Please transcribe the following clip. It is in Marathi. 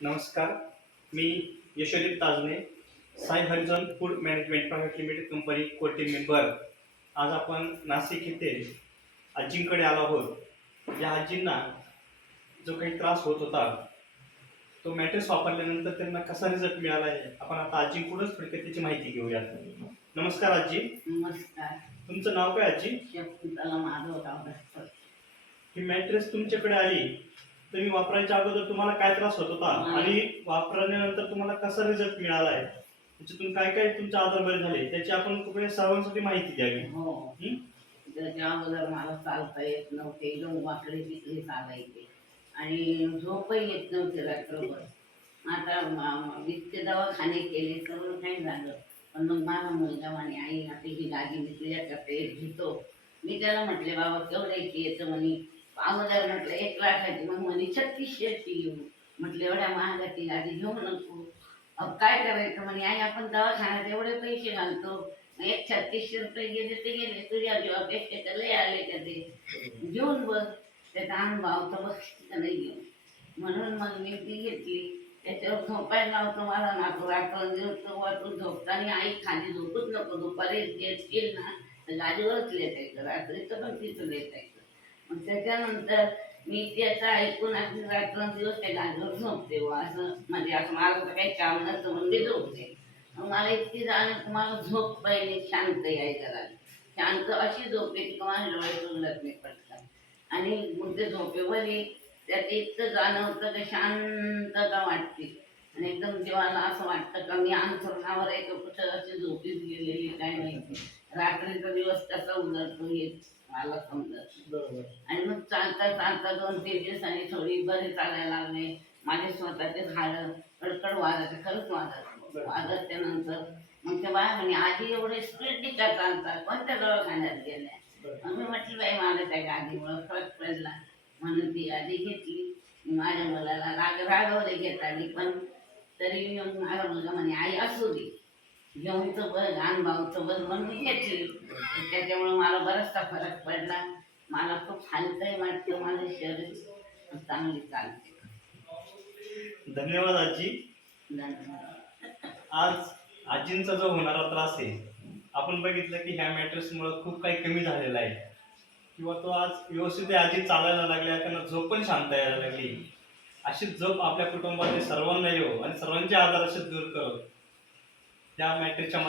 नमस्कार मी Yashodeep Tajane Sai Harijan food management private limited company कोटी मेंबर. आज आपण नाशिक येथे आजींकडे आलो आहोत. या आजींना जो काही त्रास होत होता तो मॅट्रेस वापरल्यानंतर त्यांना कसा रिझल्ट मिळाला आहे? आपण आता आजींकडूनच थोडक्यात त्याची माहिती घेऊया नमस्कार आजी. नमस्कार. तुमचं नाव काय आजी? शकुंतला डॉक्टर ही मॅट्रेस तुमच्याकडे आली तुम्ही वापरायच्या अगोदर तुम्हाला काय त्रास होत होता? आणि वापरल्यानंतर तुम्हाला कसा रिझल्ट मिळाला आहे? त्याच्यातून काय काय तुमचे आजार बरे झाले? त्याची आपण कुठे सर्वांसाठी माहिती द्यावी. हो. हं? त्याच्या अगोदर मला चालता येत नव्हते. एकदम वाकडे तिकडे चालायचे. आणि झोपही येत नव्हते रात्रभर. आता म- इतके दवाखाने केले सगळं काही झालं. पण मग माझा मुलगा म्हणे आई आता ही गाडी मी तुझ्याकडे घेतो. मी त्याला म्हटले बाबा केवढ्याची येतं म्हणे अगोदर म्हटलं एक लाखाची मग म्हणे छत्तीसशेची घेऊ. म्हटलं एवढ्या महागाची गाडी घेऊ नको. अब काय करायचं? म्हणे आई आपण दवाखान्यात एवढे पैसे घालतो. एक छत्तीसशे रुपये गेले ते गेले तुझ्या जीवापेक्षा तर लय आले का ते? घेऊन बघ त्याचा अनुभव तर बघ नाही घेऊन. म्हणून मग मी ती घेतली. त्याच्यावर झोपायला लावतो मला नाको वाटून झोपतो वाटून झोपताना आई खाली झोपूच नको दुपारी येईल ना तर गाडीवरच आहे रात्रीचं पण तिथं लेटायचं. मग त्याच्यानंतर मी त्याचं ऐकून आपली रात्रंदिवस त्या गाडीवर झोपते असं म्हणजे असं मला तर काही काम नसतं म्हणून झोपते मला इतकी जाणीव मला झोप पाहिजे शांत याय जरा शांत अशी झोप येते की माझे डोळे सुरलत नाही पडतात. आणि मग ते झोपेवरही त्यात इतकं जाणवतं की शांतता वाटते. आणि एकदम जीवाला असं वाटतं का मी अंथरुणावर एक कुठं अशी झोपीत गेलेली काय माहिती. रात्रीचा दिवस कसा उलटतो येत मला समजत बरोबर. आणि मग चालता चालता दोन तीन दिवसांनी थोडी बरे चालायला लागले. माझे स्वतःचे झाडं कडकड वाजायचं खरंच वाजत वाजत त्यानंतर मग ते बाय म्हणे आधी एवढे स्पीड का चालतात. कोणत्या दवाखान्यात गेल्या? मग मी म्हटलं बाई मला त्या गाडीमुळं फरक पडला. म्हणून ती गाडी घेतली. मी माझ्या मुलाला राग रागवले घेताना. पण तरी मग माझा मुलगा म्हणे आई असू दे. घेऊन तर बघ अनुभव तर बघ म्हणून मी घेतली. त्याच्यामुळे मला बराचसा फरक पडला. मला खूप हलकंही वाटतं माझं शरीर. चांगली चालते. धन्यवाद आजी. आज आजींचा जो होणारा त्रास आहे आपण बघितलं की ह्या मॅट्रेसमुळे खूप काही कमी झालेला आहे. किंवा तो आज व्यवस्थित आजी चालायला लागल्या त्यांना झोप पण शांत यायला लागली. अशी झोप आपल्या कुटुंबातील सर्वांना येऊ आणि सर्वांचे आजार असे दूर करो. त्या मॅट्रेसच्या